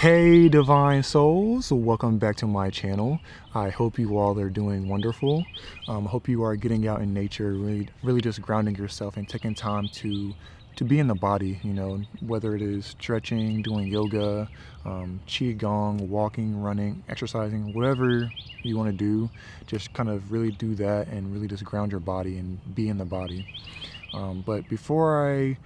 Hey divine souls, welcome back to my channel. I hope you all are doing wonderful. I hope you are getting out in nature, really just grounding yourself and taking time to be in the body, whether it is stretching, doing yoga, qigong, walking, running, exercising, whatever you want to do, just kind of really do that and really just ground your body and be in the body. But before I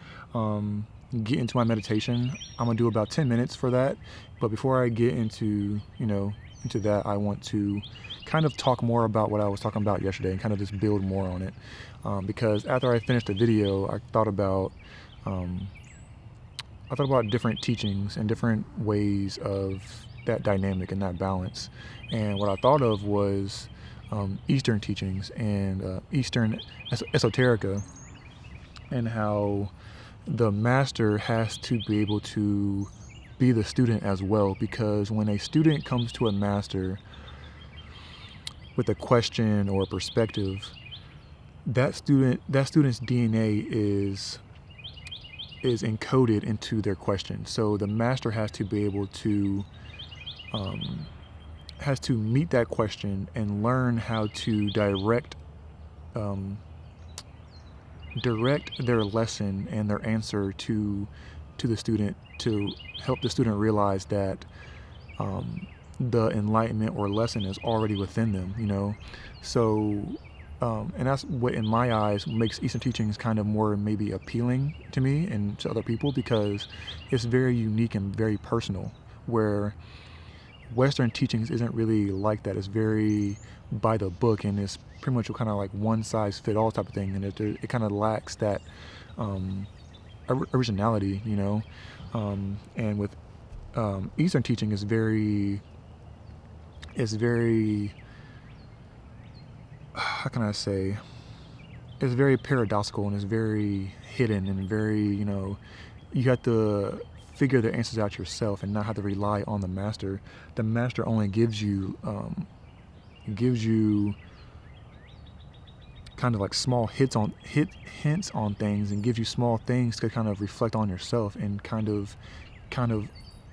get into my meditation, I'm gonna do about 10 minutes for that. But before I get into that, I want to kind of talk more about what I was talking about yesterday and kind of just build more on it. Because after I finished the video, um, I thought about different teachings and different ways of that dynamic and that balance. And what I thought of was Eastern teachings and Eastern esoterica, and how the master has to be able to be the student as well, because when a student comes to a master with a question or a perspective, that student's DNA is encoded into their question. So the master has to be able to has to meet that question and learn how to um, direct their lesson and their answer to the student, to help the student realize that the enlightenment or lesson is already within them. So and that's what, in my eyes, makes Eastern teachings kind of more maybe appealing to me and to other people, because it's very unique and very personal, where Western teachings isn't really like that. It's very by the book, and it's pretty much kind of like one size fit all type of thing, and it kind of lacks that um, originality. And with Eastern teaching is very, how can I say, it's very paradoxical, and it's very hidden, and very, you have to figure the answers out yourself and not have to rely on the master. The master only gives you kind of like small hints on things, and gives you small things to kind of reflect on yourself, and kind of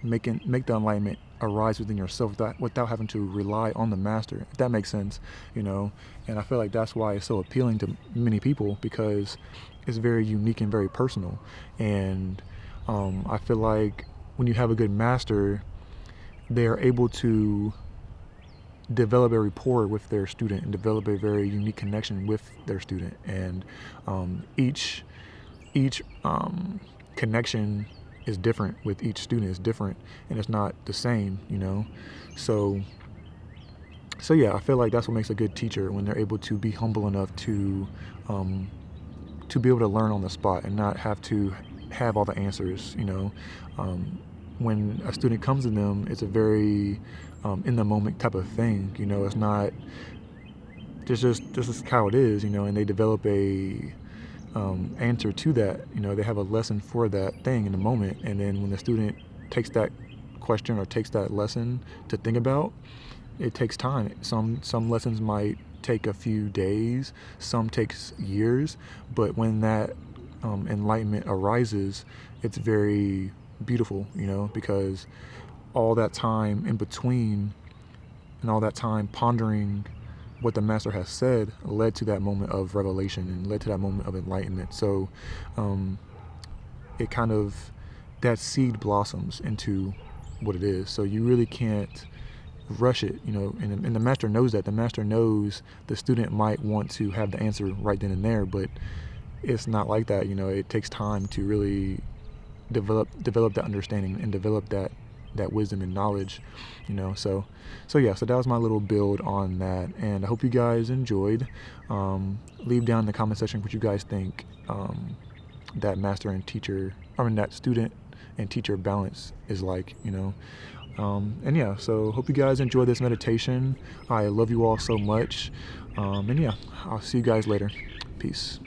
make the enlightenment arise within yourself without having to rely on the master, if that makes sense. And I feel like that's why it's so appealing to many people, because it's very unique and very personal. And I feel like when you have a good master, they are able to develop a rapport with their student and develop a very unique connection with their student. And each connection is different with each student. Is different, and it's not the same. So yeah, I feel like that's what makes a good teacher, when they're able to be humble enough to be able to learn on the spot and not have to have all the answers. When a student comes to them, it's a very in the moment type of thing. It's not just this is how it is. And they develop a answer to that. They have a lesson for that thing in the moment, and then when the student takes that question or takes that lesson to think about, it takes time. Some lessons might take a few days, some takes years, but when that enlightenment arises, it's very beautiful, because all that time in between and all that time pondering what the master has said led to that moment of revelation and led to that moment of enlightenment. So it kind of, that seed blossoms into what it is. So you really can't rush it, and the master knows that. The master knows the student might want to have the answer right then and there, but it's not like that. It takes time to really develop that understanding and develop that wisdom and knowledge. So that was my little build on that, and I hope you guys enjoyed. Leave down in the comment section what you guys think that master and teacher, that student and teacher balance is like. And yeah, so hope you guys enjoy this meditation. I love you all so much. And yeah, I'll see you guys later. Peace.